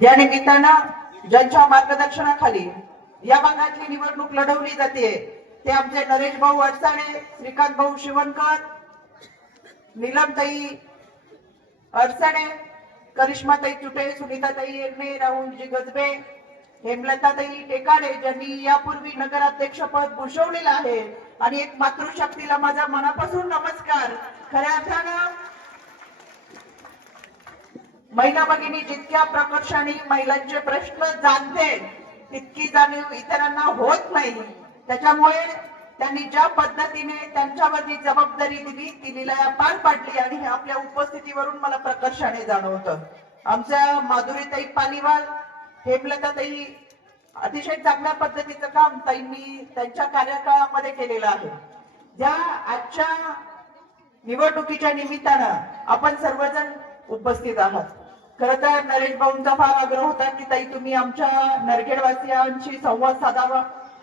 या निमित्तानं ज्यांच्या मार्गदर्शनाखाली या भागातली निवडणूक लढवली जाते ते आमचे नरेश भाऊ अडसाणे श्रीकांत भाऊ शिवणकर नीलमताई अडसाणे करिश्माताई चुटे सुनीताताई येरणे राहुलजी गजबे हेमलताताई टेकाडे ज्यांनी यापूर्वी नगराध्यक्ष पद भूषवलेलं आहे. आणि एक मातृशक्तीला माझा मनापासून नमस्कार. खऱ्या अर्थानं महिला भगिनी जितक्या प्रकर्षाने महिलांचे प्रश्न जाणते तितकी जाणीव इतरांना होत नाही. त्याच्यामुळे त्यांनी ज्या पद्धतीने त्यांच्यावरती जबाबदारी दिली ती लिलाया पार पाडली आणि हे आपल्या उपस्थितीवरून मला प्रकर्षाने जाणवतं. आमच्या माधुरीताई पालिवाल हेमलताताई अतिशय चांगल्या पद्धतीचं काम ताईंनी त्यांच्या कार्यकाळामध्ये केलेलं आहे. ज्या आजच्या निवडणुकीच्या निमित्तानं आपण सर्वजण उपस्थित आहात. खर तर नरेश भाऊंचा फार आग्रह होता की ताई तुम्ही आमच्या नरखेडवासियांशी संवाद साधावा.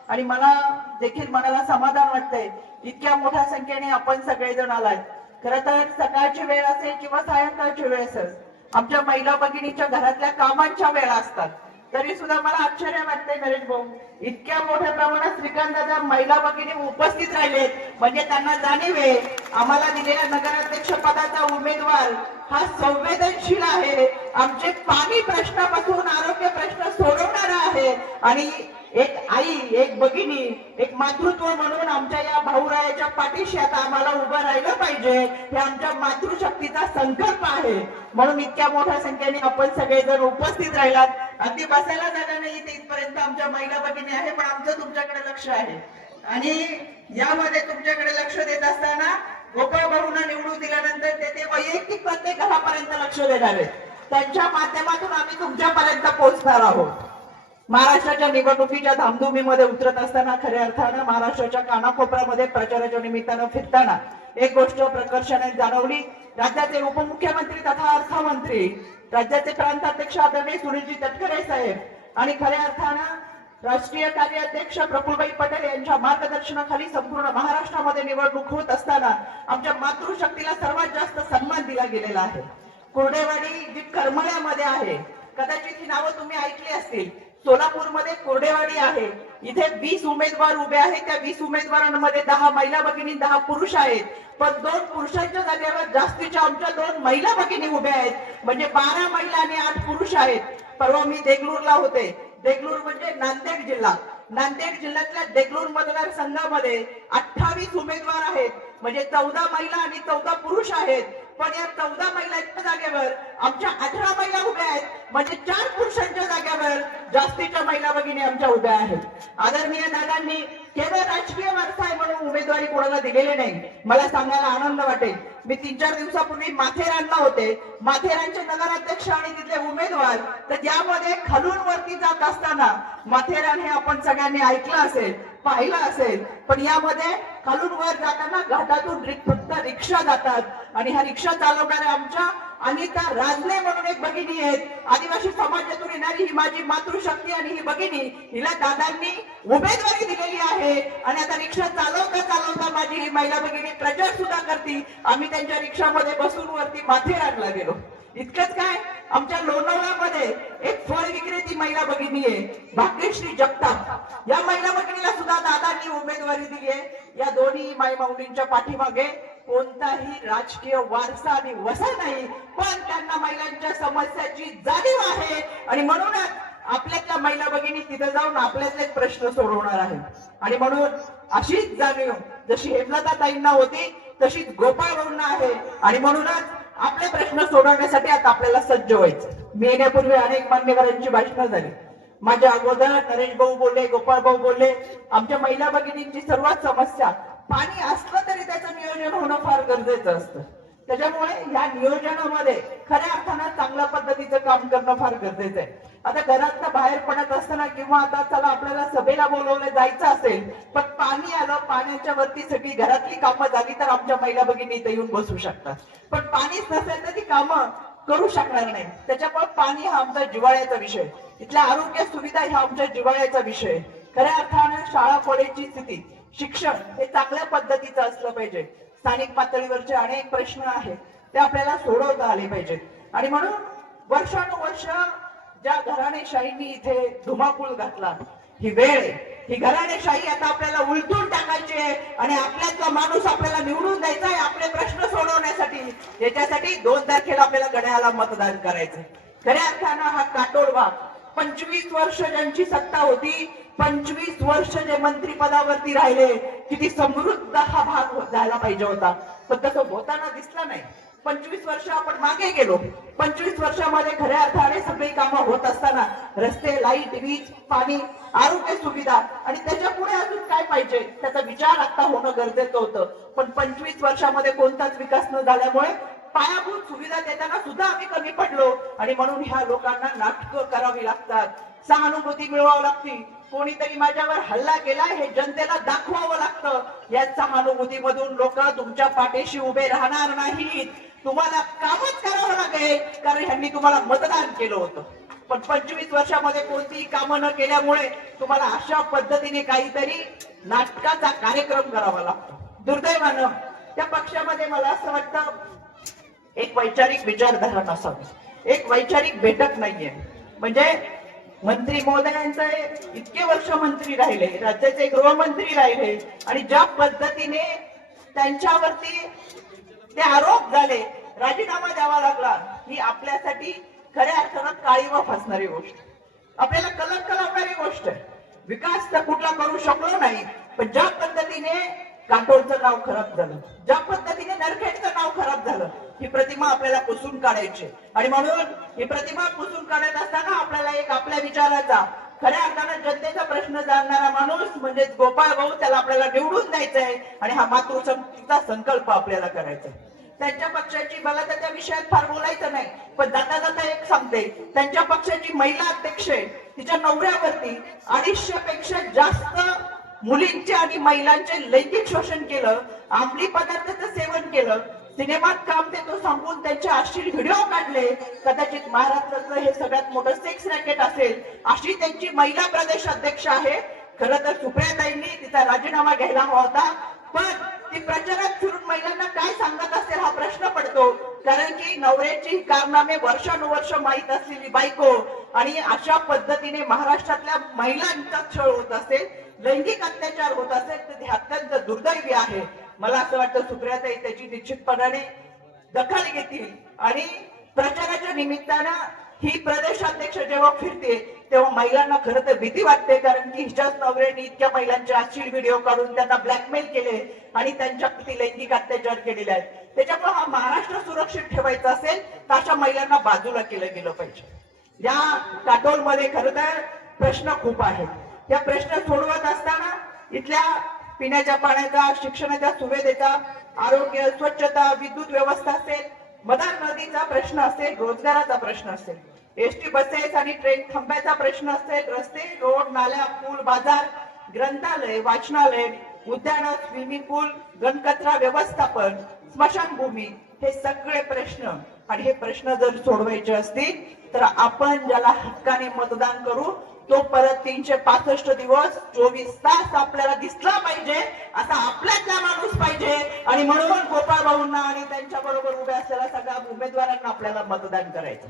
आणि मला देखील मनाला समाधान वाटतंय. इतक्या मोठ्या संख्येने आपण सगळेजण आलाय. खर तर सकाळची वेळ असेल किंवा सायंकाळची वेळ असेल आमच्या महिला भगिनीच्या घरातल्या कामांच्या वेळा असतात. तरी सुद्धा मला आश्चर्य वाटतंय नरेश भाऊ. इतक्या मोठ्या प्रमाणात श्रीकांत दादा महिला भगिनी उपस्थित राहिलेत. म्हणजे त्यांना जाणीव आहे आम्हाला दिलेल्या नगराध्यक्ष पदाचा उमेदवार हा संवेदनशील आहे. आमचे पाणी प्रश्नापासून आरोग्य प्रश्न सोडवणारा आहे. आणि एक आई एक भगिनी एक मातृत्व म्हणून आमच्या या भाऊरायाच्या पाठीशी आता आम्हाला उभं राहिलं पाहिजे हे आमच्या मातृशक्तीचा संकल्प आहे. म्हणून इतक्या मोठ्या संख्येने आपण सगळेजण उपस्थित राहिलात. अगदी बसायला जागा नाही इथे इथपर्यंत आमच्या महिला भगिनी आहे पण आमचं तुमच्याकडे लक्ष आहे. आणि यामध्ये तुमच्याकडे लक्ष देत असताना गोपाळ भाऊंना निवडून दिल्यानंतर ते ते वैयक्तिक प्रत्येक घरापर्यंत लक्ष देणार. आहेत त्यांच्या माध्यमातून आम्ही तुमच्यापर्यंत पोहोचणार आहोत. महाराष्ट्राच्या निवडणुकीच्या धामधुमीमध्ये उतरत असताना खऱ्या अर्थानं महाराष्ट्राच्या कानाकोपऱ्यामध्ये प्रचाराच्या निमित्तानं फिरताना एक गोष्ट प्रकर्षाने जाणवली. राज्याचे उपमुख्यमंत्री तथा अर्थमंत्री राज्याचे प्रांताध्यक्ष आदरणीय सुनीलजी तटकरे साहेब आणि खऱ्या अर्थानं राष्ट्रीय कार्याध्यक्ष प्रफुल्लभाई पटेल यांच्या मार्गदर्शनाखाली संपूर्ण महाराष्ट्रामध्ये निवडणूक होत असताना आमच्या मातृशक्तीला सर्वात जास्त सन्मान दिला गेलेला आहे. कोरडेवाडी जी करमळ्यामध्ये आहे कदाचित ही नावं तुम्ही ऐकली असतील. सोलापूरमध्ये कोरडेवाडी आहे. इथे वीस उमेदवार उभे आहेत. त्या वीस उमेदवारांमध्ये दहा महिला भगिनी दहा पुरुष आहेत. पण दोन पुरुषांच्या जागेवर जास्तीच्या आमच्या दोन महिला भगिनी उभ्या आहेत. म्हणजे बारा महिला आणि आठ पुरुष आहेत. परवा मी देगलूरला होते. देगलूर म्हणजे नांदेड जिल्हा. नांदेड जिल्ह्यातल्या देगलूर मतदारसंघामध्ये अठ्ठावीस उमेदवार आहेत. म्हणजे चौदा महिला आणि चौदा पुरुष आहेत. पण या चौदा महिलांच्या जागेवर आमच्या अठरा महिला उभ्या आहेत म्हणजे चार पुरुषांच्या जागेवर जास्तीच्या महिला भगिनी आमच्या उभ्या आहेत. आदरणीय दादांनी केवळ राजकीय वारसा आहे म्हणून उमेदवारी कोणाला दिलेली नाही. मला सांगायला आनंद वाटेल. मी तीन चार दिवसापूर्वी माथेरानला होते. माथेरानचे नगराध्यक्ष आणि तिथले उमेदवार तर यामध्ये खालून असताना माथेरान हे आपण सगळ्यांनी ऐकलं असेल पाहिलं असेल पण यामध्ये खालून वर जाताना घाटातून फक्त रिक्षा जातात. आणि ह्या रिक्षा चालवणाऱ्या आमच्या अनिता राजने म्हणून एक भगिनी आहेत. आदिवासी समाजातून येणारी ही माझी मातृशक्ती आणि ही भगिनी हिला दादांनी उमेदवारी दिलेली आहे. आणि आता रिक्षा चालवता चालवता माझी ही महिला भगिनी प्रचार सुद्धा करते. आम्ही त्यांच्या रिक्षामध्ये बसून वरती माथेरानला गेलो. इतकंच काय? आमच्या लोणावळ्यामध्ये एक फळ विक्रेती महिला भगिनी आहे भाग्यश्री जगताप. या महिला भगिनीला सुद्धा दादांनी उमेदवारी दिली आहे. या दोन्ही माई माऊलींच्या पाठीमागे कोणताही राजकीय वारसा आणि वसा नाही पण त्यांना महिलांच्या समस्याची जाणीव आहे. आणि म्हणूनच आपल्यातल्या महिला भगिनी तिथे जाऊन आपल्यातले प्रश्न सोडवणार आहे. आणि म्हणून अशीच जाणीव जशी हेमलता ताईंना होती तशीच गोपाळ आहे. आणि म्हणूनच आपले प्रश्न सोडवण्यासाठी आता आपल्याला सज्ज व्हायचं. मी येण्यापूर्वी अनेक मान्यवरांची भाषणं झाली. माझ्या अगोदर नरेश भाऊ बोलले गोपाळ भाऊ बोलले. आमच्या महिला भगिनींची सर्वात समस्या पाणी असलं तरी त्याचं नियोजन होणं फार गरजेचं असतं. त्याच्यामुळे या नियोजनामध्ये खऱ्या अर्थानं चांगल्या पद्धतीचं काम करणं फार गरजेचं आहे. आता घरात बाहेर पडत असताना किंवा आता चला आपल्याला सभेला बोलवलं जायचं असेल पण पाणी आलं पाण्याच्या वरती सगळी घरातली कामं झाली तर आमच्या महिला भगिनी इथे येऊन बसू शकतात. पण पाणीच नसेल तर ती कामं करू शकणार नाही. त्याच्यामुळे पाणी हा आमचा जिव्हाळ्याचा विषय. इथल्या आरोग्य सुविधा ह्या आमच्या जिव्हाळ्याचा विषय. खऱ्या अर्थानं शाळा कॉलेजची स्थिती शिक्षण हे चांगल्या पद्धतीचं असलं पाहिजे. स्थानिक पातळीवरचे अनेक प्रश्न आहेत ते आपल्याला सोडवता आले पाहिजेत. आणि म्हणून वर्षानुवर्ष ज्या घराणेशाहीनी इथे धुमाकूळ घातला ही वेळ आहे. ही घराणेशाही आता आपल्याला उलटून टाकायची आहे आणि आपल्यातला माणूस आपल्याला निवडून द्यायचा आहे आपले प्रश्न सोडवण्यासाठी. याच्यासाठी दोन तारखेला आपल्याला गड्याला मतदान करायचं खऱ्या अर्थानं हा काटोळवा. पंचवीस वर्ष ज्यांची सत्ता होती पंचवीस वर्ष जे मंत्री पदावरती राहिले किती समृद्ध हा भाग झाला पाहिजे होता. पण तसं होताना दिसला नाही. पंचवीस वर्ष आपण मागे गेलो. पंचवीस वर्षामध्ये खऱ्या अर्थाने सगळी कामं होत असताना रस्ते लाइट वीज पाणी आरोग्य सुविधा आणि त्याच्या पुढे अजून काय पाहिजे त्याचा विचार आता होणं गरजेचं होतं. पण पंचवीस वर्षामध्ये कोणताच विकास न झाल्यामुळे पायाभूत सुविधा देताना सुद्धा आम्ही कमी पडलो आणि म्हणून ह्या लोकांना नाटकं करावी लागतात. सहानुभूती मिळवावी लागती. कोणीतरी माझ्यावर हल्ला केला हे जनतेला दाखवावं लागतं. या सहानुभूतीमधून लोक तुमच्या पाठीशी उभे राहणार नाहीत. तुम्हाला कामच करावं लागेल कारण ह्यांनी तुम्हाला मतदान केलं होतं. पण पंचवीस वर्षामध्ये कोणतीही कामं न केल्यामुळे तुम्हाला अशा पद्धतीने काहीतरी नाटकाचा कार्यक्रम करावा लागतो. दुर्दैवानं त्या पक्षामध्ये मला असं वाटतं एक वैचारिक विचारधारा नसावी. एक वैचारिक भेटक नाहीये. म्हणजे मंत्री महोदयांचे इतके वर्ष मंत्री राहिले राज्याचे गृहमंत्री राहिले आणि ज्या पद्धतीने त्यांच्यावरती ते आरोप झाले. राजीनामा द्यावा लागला. ही आपल्यासाठी खऱ्या अर्थानं काळी व फसणारी गोष्ट. आपल्याला कलंक लावणारी गोष्ट. विकास तर कुठला करू शकलो नाही पण ज्या पद्धतीने काटोलचं नाव खराब झालं ज्या पद्धतीने नरखेडचं नाव खराब झालं ही प्रतिमा आपल्याला पुसून काढायची. आणि म्हणून ही प्रतिमा पुसून काढत असताना आपल्याला एक आपल्या विचाराचा खऱ्या अर्थानं जनतेचा प्रश्न जाणणारा माणूस म्हणजे गोपाळ भाऊ त्याला आपल्याला निवडून द्यायचा आहे आणि हा मातृशक्तीचा संकल्प आपल्याला करायचा आहे त्यांच्या पक्षाची मला तर त्या विषयात फार बोलायचं नाही पण जाता जाता एक सांगते. त्यांच्या पक्षाची महिला अध्यक्ष आहे तिच्या नवऱ्यावरती अडीचशे पेक्षा जास्त मुलींचे आणि महिलांचे लैंगिक शोषण केलं अंमली पदार्थाचं सेवन केलं सिनेमात काम देतो सांगून त्यांचे आश्चर्य व्हिडिओ काढले. कदाचित महाराष्ट्राचं हे सगळ्यात मोठं सेक्स रॅकेट असेल अशी त्यांची महिला प्रदेश अध्यक्ष आहे. खर तर सुप्रियाताईंनी तिचा राजीनामा घ्यायला हवा होता. पण ती प्रचारात फिरून महिलांना काय सांगत असेल हा प्रश्न पडतो. कारण की नवऱ्याची कारनामे वर्षानुवर्ष माहीत असलेली बायको आणि अशा पद्धतीने महाराष्ट्रातल्या महिलांचा छळ होत असेल लैंगिक अत्याचार होत असेल तर ते अत्यंत दुर्दैवी आहे. मला असं वाटतं सुप्रियाताई त्याची निश्चितपणाने दखल घेतील. आणि प्रचाराच्या निमित्तानं ही प्रदेशाध्यक्ष जेव्हा फिरते तेव्हा महिलांना खरं तर भीती वाटते कारण की हिच्याच नवऱ्याने इतक्या महिलांचे अश्लील व्हिडिओ काढून त्यांना ब्लॅकमेल केले आणि त्यांच्यावरती लैंगिक अत्याचार केलेले आहेत. त्याच्यामुळे हा महाराष्ट्र सुरक्षित ठेवायचा असेल तर अशा महिलांना बाजूला केलं गेलं पाहिजे. या काटोलमध्ये खरं तर प्रश्न खूप आहेत. त्या प्रश्न सोडवत असताना इथल्या पिण्याच्या पाण्याचा शिक्षणाच्या सुविधेचा आरोग्य स्वच्छता विद्युत व्यवस्था असेल मदार नदीचा प्रश्न असेल रोजगाराचा प्रश्न असेल एसटी बसेस आणि ट्रेन थांब्याचा प्रश्न असेल रस्ते रोड नाल्या पूल बाजार ग्रंथालय वाचनालय उद्यानं स्विमिंग पूल गणकचरा व्यवस्थापन स्मशानभूमी हे सगळे प्रश्न. आणि हे प्रश्न जर सोडवायचे असतील तर आपण ज्याला हक्काने मतदान करू तो परत तीनशे पासष्ट दिवस चोवीस तास आपल्याला दिसला पाहिजे असा आपल्यातला माणूस पाहिजे. आणि म्हणून गोपाळ भाऊंना आणि त्यांच्या बरोबर उभ्या असलेल्या सगळ्या उमेदवारांना आपल्याला मतदान करायचं.